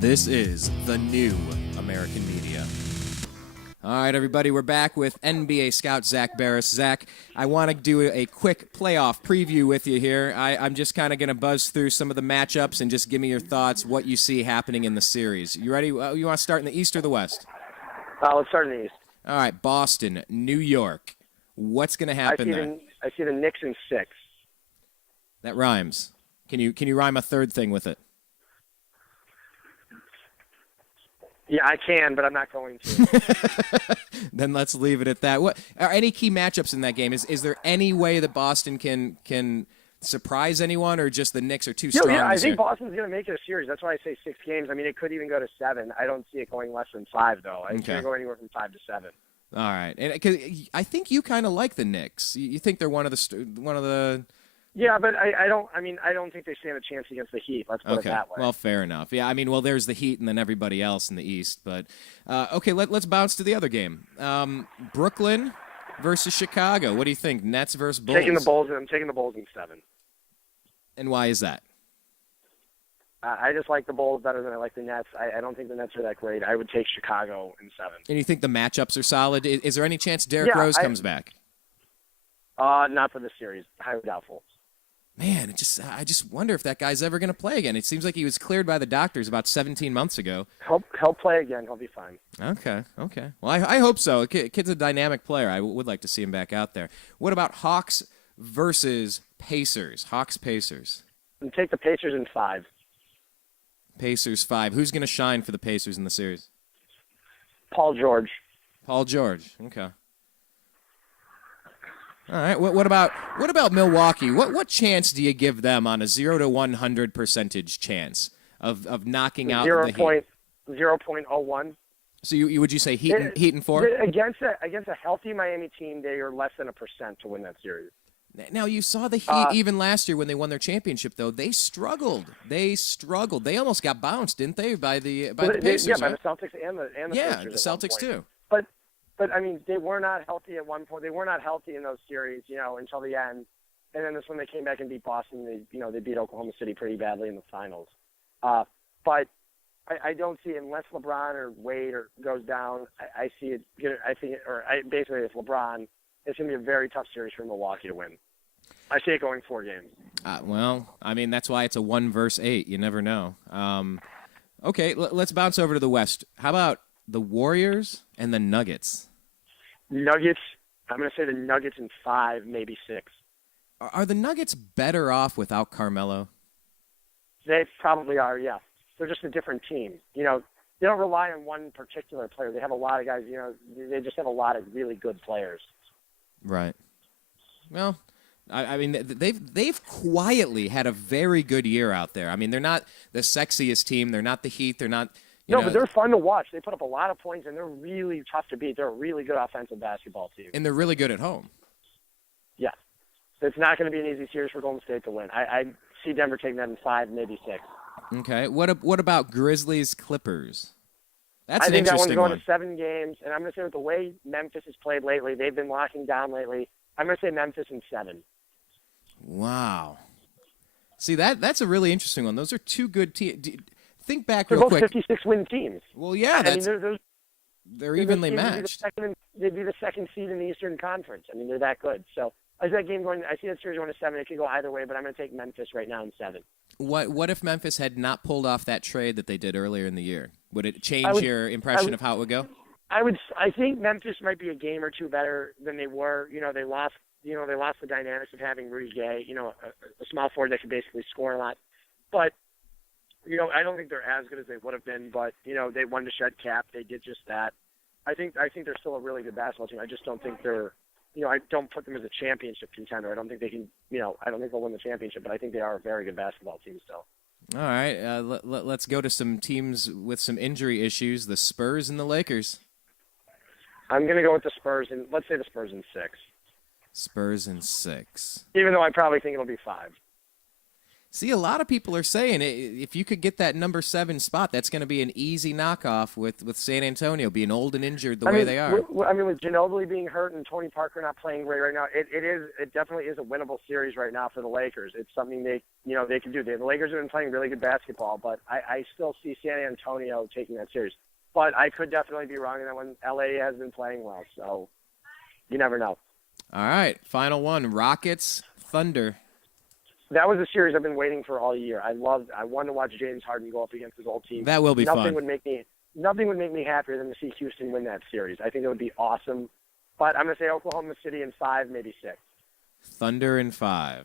This is the new American media. All right, everybody, we're back with NBA scout Zak Baris. Zak, I want to do a quick playoff preview with you here. I'm just kind of going to buzz through some of the matchups and just give me your thoughts, what you see happening in the series. You ready? You want to start in the East or the West? Let's start in the East. All right, Boston, New York. What's going to happen there? I see the Knicks in 6. That rhymes. Can you rhyme a third thing with it? Yeah, I can, but I'm not going to. Then let's leave it at that. What are any key matchups in that game? Is there any way that Boston can surprise anyone, or just the Knicks are too strong? Yeah, I think Boston's going to make it a series. That's why I say 6 games. I mean, it could even go to 7. I don't see it going less than 5, though. I think it go anywhere from 5 to 7. All right, and 'cause I think you kind of like the Knicks. You think they're one of the. Yeah, but I don't. I mean, I don't think they stand a chance against the Heat. Let's put it that way. Well, fair enough. Yeah, I mean, there's the Heat and then everybody else in the East. But okay, let's bounce to the other game. Brooklyn versus Chicago. What do you think? Nets versus Bulls. I'm taking the Bulls in 7. And why is that? I just like the Bulls better than I like the Nets. I don't think the Nets are that great. I would take Chicago in 7. And you think the matchups are solid? Is there any chance Derrick Rose comes back? Not for this series. Highly doubtful. Man, I just wonder if that guy's ever going to play again. It seems like he was cleared by the doctors about 17 months ago. He'll play again. He'll be fine. Okay. Well, I hope so. Kid's a dynamic player. I would like to see him back out there. What about Hawks versus Pacers? Hawks-Pacers. And take the Pacers in 5. Pacers 5. Who's going to shine for the Pacers in the series? Paul George. Paul George. Okay. All right. What about Milwaukee? What chance do you give them on a 0 to 100% chance of knocking out the Heat? 0.01. So would you say Heat and 4? Against a healthy Miami team, they are less than 1% to win that series. Now, you saw the Heat even last year when they won their championship, though. They struggled. They almost got bounced, didn't they, by the Pacers? Yeah, by the Celtics and the yeah, Pacers the Celtics too. But I mean, they were not healthy at one point. They were not healthy in those series, until the end. And then when they came back and beat Boston, they beat Oklahoma City pretty badly in the finals. But I don't see, unless LeBron or Wade goes down, I see it. Basically, it's LeBron. It's going to be a very tough series for Milwaukee to win. I see it going 4 games. Well, I mean, that's why it's a 1 versus 8. You never know. Okay, let's bounce over to the West. How about the Warriors and the Nuggets? Nuggets, I'm going to say the Nuggets in 5, maybe 6. Are the Nuggets better off without Carmelo? They probably are, yeah. They're just a different team. They don't rely on one particular player. They have a lot of guys, they just have a lot of really good players. Right. Well, I mean, they've quietly had a very good year out there. I mean, they're not the sexiest team. They're not the Heat. They're not... but they're fun to watch. They put up a lot of points, and they're really tough to beat. They're a really good offensive basketball team. And they're really good at home. Yeah. It's not going to be an easy series for Golden State to win. I see Denver taking that in 5, maybe 6. Okay. What about Grizzlies-Clippers? That's an interesting one. I think that one's going to 7 games, and I'm going to say with the way Memphis has played lately, they've been locking down lately. I'm going to say Memphis in 7. Wow. See, that's a really interesting one. Those are 2 good teams. Think back they're real both quick. 56-win teams. Well, yeah, they're evenly matched. They'd be the 2nd seed in the Eastern Conference. I mean, they're that good. So I see that series going to 7. It could go either way, but I'm going to take Memphis right now in 7. What if Memphis had not pulled off that trade that they did earlier in the year? Would it change your impression of how it would go? I think Memphis might be a game or 2 better than they were. They lost the dynamics of having Rudy Gay, a small forward that could basically score a lot. But I don't think they're as good as they would have been, but, they wanted to shed cap. They did just that. I think they're still a really good basketball team. I just don't think they're, I don't put them as a championship contender. I don't think they can, I don't think they'll win the championship, but I think they are a very good basketball team still. All right. Let's go to some teams with some injury issues, the Spurs and the Lakers. I'm going to go with the Spurs, and let's say the Spurs in 6. Spurs in 6. Even though I probably think it'll be 5. See, a lot of people are saying if you could get that number 7 spot, that's going to be an easy knockoff with San Antonio being old and injured the way they are. I mean, with Ginobili being hurt and Tony Parker not playing great right now, it definitely is a winnable series right now for the Lakers. It's something they can do. The Lakers have been playing really good basketball, but I still see San Antonio taking that series. But I could definitely be wrong in that one. LA has been playing well, so you never know. All right, final one: Rockets, Thunder. That was a series I've been waiting for all year. I wanted to watch James Harden go up against his old team. That will be fun. Nothing would make me happier than to see Houston win that series. I think it would be awesome. But I'm going to say Oklahoma City in 5, maybe 6. Thunder in 5.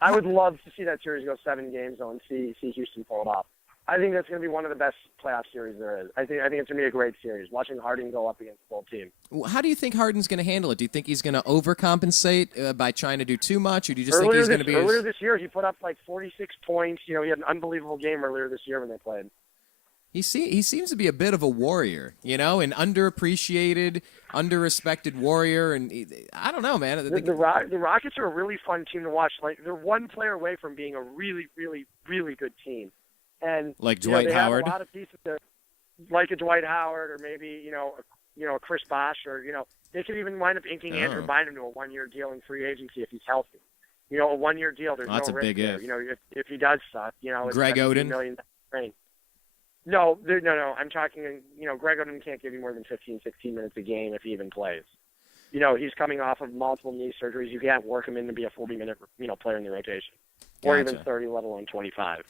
I would love to see that series go 7 games, though, and see Houston pull it off. I think that's going to be one of the best playoff series there is. I think it's going to be a great series, watching Harden go up against the whole team. How do you think Harden's going to handle it? Do you think he's going to overcompensate by trying to do too much, or do you just think he's going to be... Earlier this year, he put up like 46 points. He had an unbelievable game earlier this year when they played. He seems to be a bit of a warrior, an underappreciated, underrespected warrior, and I don't know, man. The Rockets are a really fun team to watch. Like, they're one player away from being a really, really, really good team. And like Dwight Howard, have a lot of pieces there, like a Dwight Howard, or maybe a Chris Bosh, or they could even wind up inking Andrew Bynum to a 1-year deal in free agency if he's healthy. A 1-year deal. There's that's no a risk big there. if. If he does suck, it's Greg Oden. $million range. No. I'm talking. Greg Oden can't give you more than 15, 16 minutes a game if he even plays. He's coming off of multiple knee surgeries. You can't work him in to be a 40-minute player in the rotation, or even 30, let alone 25.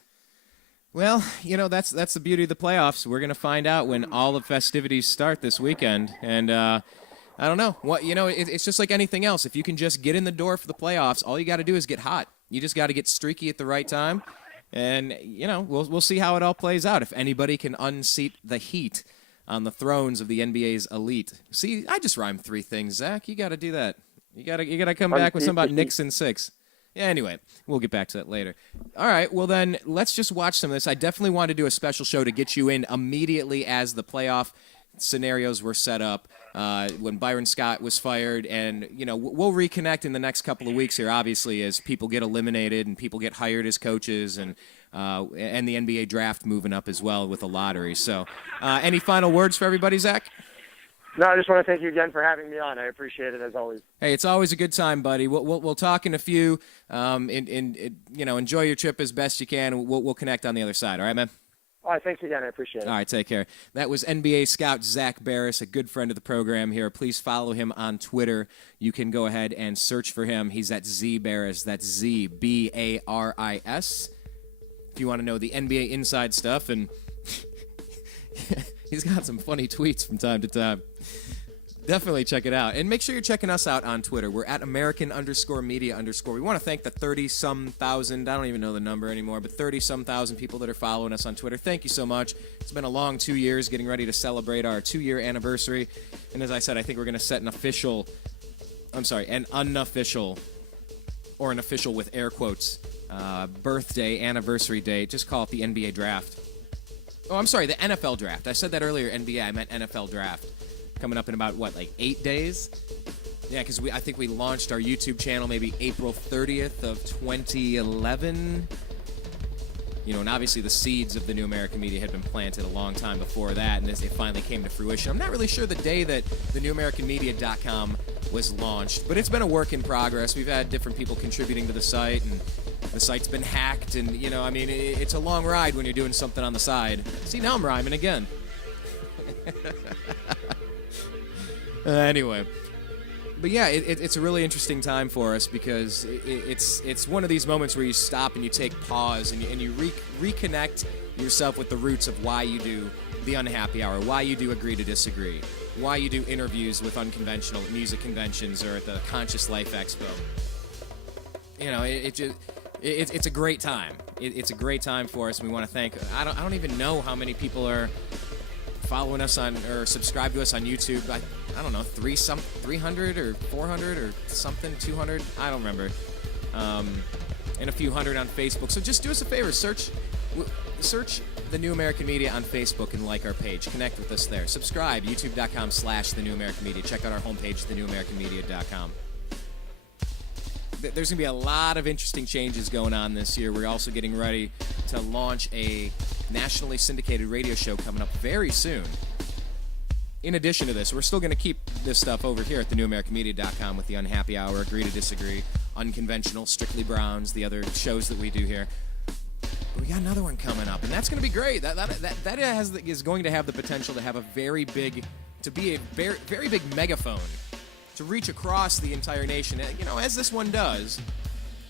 Well, that's the beauty of the playoffs. We're going to find out when all the festivities start this weekend. And I don't know. It's just like anything else. If you can just get in the door for the playoffs, all you got to do is get hot. You just got to get streaky at the right time. And, we'll see how it all plays out. If anybody can unseat the Heat on the thrones of the NBA's elite. See, I just rhymed 3 things, Zach. You got to do that. You got to come back with something about Knicks in 6. Yeah, anyway, we'll get back to that later. All right, well then, let's just watch some of this. I definitely want to do a special show to get you in immediately as the playoff scenarios were set up when Byron Scott was fired. And, we'll reconnect in the next couple of weeks here, obviously, as people get eliminated and people get hired as coaches and the NBA draft moving up as well with the lottery. So any final words for everybody, Zach? No, I just want to thank you again for having me on. I appreciate it as always. Hey, it's always a good time, buddy. We'll talk in a few. Enjoy your trip as best you can. We'll connect on the other side. All right, man. All right, thanks again. I appreciate it. All right, take care. That was NBA scout Zak Baris, a good friend of the program here. Please follow him on Twitter. You can go ahead and search for him. He's at Z Baris. That's ZBARIS. If you want to know the NBA inside stuff, and he's got some funny tweets from time to time. Definitely check it out. And make sure you're checking us out on Twitter. We're at American_media_. We want to thank the 30-some thousand, I don't even know the number anymore, but 30-some thousand people that are following us on Twitter. Thank you so much. It's been a long 2 years, getting ready to celebrate our 2-year anniversary. And as I said, I think we're going to set an unofficial, or an official with air quotes, birthday, anniversary date. Just call it the NBA draft. Oh, I'm sorry, the NFL draft. I said that earlier, NBA. I meant NFL draft. Coming up in about, 8 days? Yeah, because I think we launched our YouTube channel maybe April 30th of 2011. And obviously the seeds of the New American Media had been planted a long time before that, and it finally came to fruition. I'm not really sure the day that the newamericanmedia.com was launched, but it's been a work in progress. We've had different people contributing to the site, and the site's been hacked, and, it's a long ride when you're doing something on the side. See, now I'm rhyming again. Anyway, but yeah, it's a really interesting time for us because it's one of these moments where you stop and you take pause and you reconnect yourself with the roots of why you do the Unhappy Hour, why you do Agree to Disagree, why you do interviews with unconventional music conventions or at the Conscious Life Expo. It's a great time. It's a great time for us, and we want to thank. I don't even know how many people are following us on or subscribe to us on YouTube. I don't know, 300 or 400 or something, 200. I don't remember. And a few hundred on Facebook. So just do us a favor, search The New American Media on Facebook and like our page. Connect with us there. Subscribe, youtube.com/The New American Media. Check out our homepage, thenewamericanmedia.com. there's going to be a lot of interesting changes going on this year. We're also getting ready to launch a nationally syndicated radio show coming up very soon. In addition to this, we're still going to keep this stuff over here at thenewamericanmedia.com with the Unhappy Hour, Agree to Disagree, Unconventional, Strictly Browns, the other shows that we do here. But we got another one coming up, and that's going to be great. That is going to have the potential to have a very big megaphone to reach across the entire nation. You know, as this one does,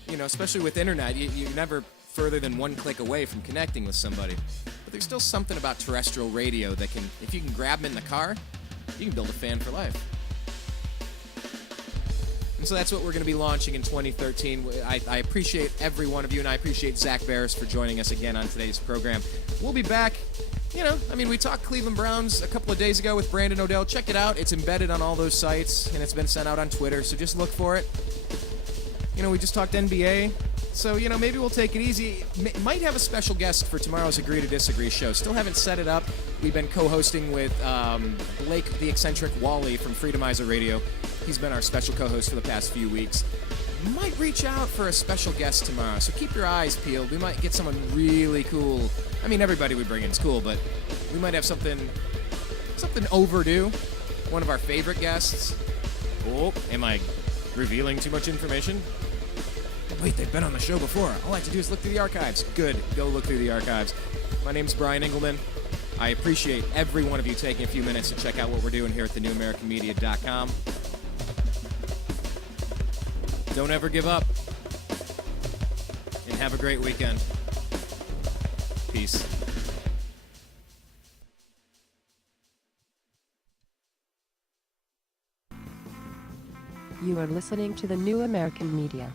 you know, especially with internet, you're never further than one click away from connecting with somebody. But there's still something about terrestrial radio that can, if you can grab them in the car, you can build a fan for life. And so that's what we're going to be launching in 2013. I appreciate every one of you, and I appreciate Zak Baris for joining us again on today's program. We'll be back. You know, I mean, we talked Cleveland Browns a couple of days ago with Brandon Odell. Check it out. It's embedded on all those sites, and it's been sent out on Twitter, so just look for it. You know, we just talked NBA. So, you know, maybe we'll take it easy. Might have a special guest for tomorrow's Agree to Disagree show. Still haven't set it up. We've been co-hosting with Blake the Eccentric Wally from Freedomizer Radio. He's been our special co-host for the past few weeks. Might reach out for a special guest tomorrow, so keep your eyes peeled. We might get someone really cool. I mean, everybody we bring in is cool, but we might have something overdue. One of our favorite guests. Oh, am I revealing too much information? Wait, they've been on the show before. All I have to do is look through the archives. Good, go look through the archives. My name's Brian Engelman. I appreciate every one of you taking a few minutes to check out what we're doing here at thenewamericanmedia.com. Don't ever give up. And have a great weekend. Peace. You are listening to The New American Media.